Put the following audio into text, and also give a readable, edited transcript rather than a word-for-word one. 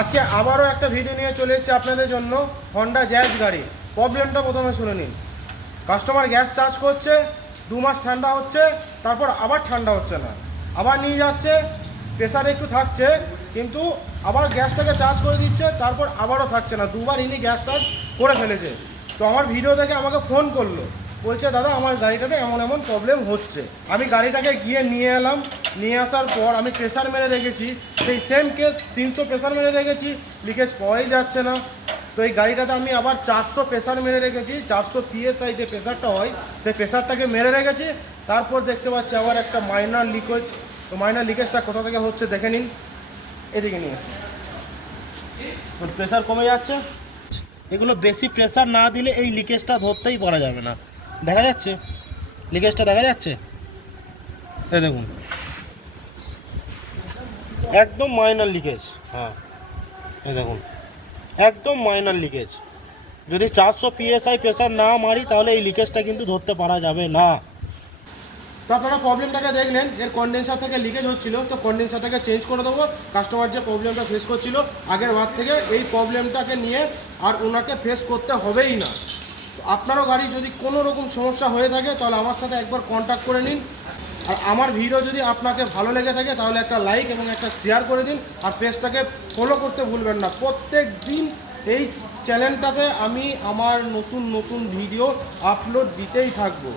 আজকে আবারও একটা ভিডিও নিয়ে চলে এসেছি আপনাদের জন্য। হন্ডা জ্যাজ গাড়ি প্রবলেমটা প্রথমে শুনে নিন। কাস্টমার গ্যাস চার্জ করছে, 2 মাস ঠান্ডা হচ্ছে, তারপর আবার ঠান্ডা হচ্ছে না, আবার নিয়ে যাচ্ছে, প্রেসার একটু থাকছে, কিন্তু আবার গ্যাসটাকে চার্জ করে দিচ্ছে, তারপর আবারও থাকছে না। দুবার ইনি গ্যাস চার্জ করে ফেলেছে। তো আমার ভিডিও দেখে আমাকে ফোন করলো, বলছে দাদা আমার গাড়িটাতে এমন এমন প্রবলেম হচ্ছে। আমি গাড়িটাকে গিয়ে নিয়ে এলাম। নিয়ে আসার পর আমি প্রেসার মেরে রেখেছি, সেই সেম কেস 300 প্রেসার মেরে রেখেছি, লিকেজ পাওয়াই যাচ্ছে না। তো এই গাড়িটাতে আমি আবার 400 প্রেসার মেরে রেখেছি, 400 PSI যে প্রেসারটা হয় সেই প্রেসারটাকে মেরে রেখেছি। তারপর দেখতে পাচ্ছি আবার একটা মাইনার লিকেজ। তো মাইনার লিকেজটা কোথা থেকে হচ্ছে দেখে নিন, এদিকে নিয়ে প্রেসার কমে যাচ্ছে। এগুলো বেশি প্রেসার না দিলে এই লিকেজটা ধরতেই পারা যাবে না। দেখা যাচ্ছে লিকেজটা, দেখা যাচ্ছে, এই দেখুন একদম মাইনার লিকেজ। হ্যাঁ এই দেখুন একদম মাইনার লিকেজ। যদি 400 PSI প্রেসার না মারি তাহলে এই লিকেজটা কিন্তু ধরতে পারা যাবে না। তো আপনারা প্রবলেমটাকে দেখলেন, এর কন্ডেন্সার থেকে লিকেজ হচ্ছিল, তো কন্ডেন্সারটাকে চেঞ্জ করে দেবো। কাস্টমার যে প্রবলেমটা ফেস করছিল আগের বার থেকে, এই প্রবলেমটাকে নিয়ে আর ওনাকে ফেস করতে হবেই না। তো আপনারও গাড়ি যদি কোনো রকম সমস্যা হয়ে থাকে তাহলে আমার সাথে একবার কন্ট্যাক্ট করে নিন। আর আমার ভিডিও যদি আপনাকে ভালো লেগে থাকে তাহলে একটা লাইক এবং একটা শেয়ার করে দিন। আর পেজটাকে ফলো করতে ভুলবেন না। প্রত্যেক দিন এই চ্যানেলটাতে আমি আমার নতুন নতুন ভিডিও আপলোড দিতেই থাকবো।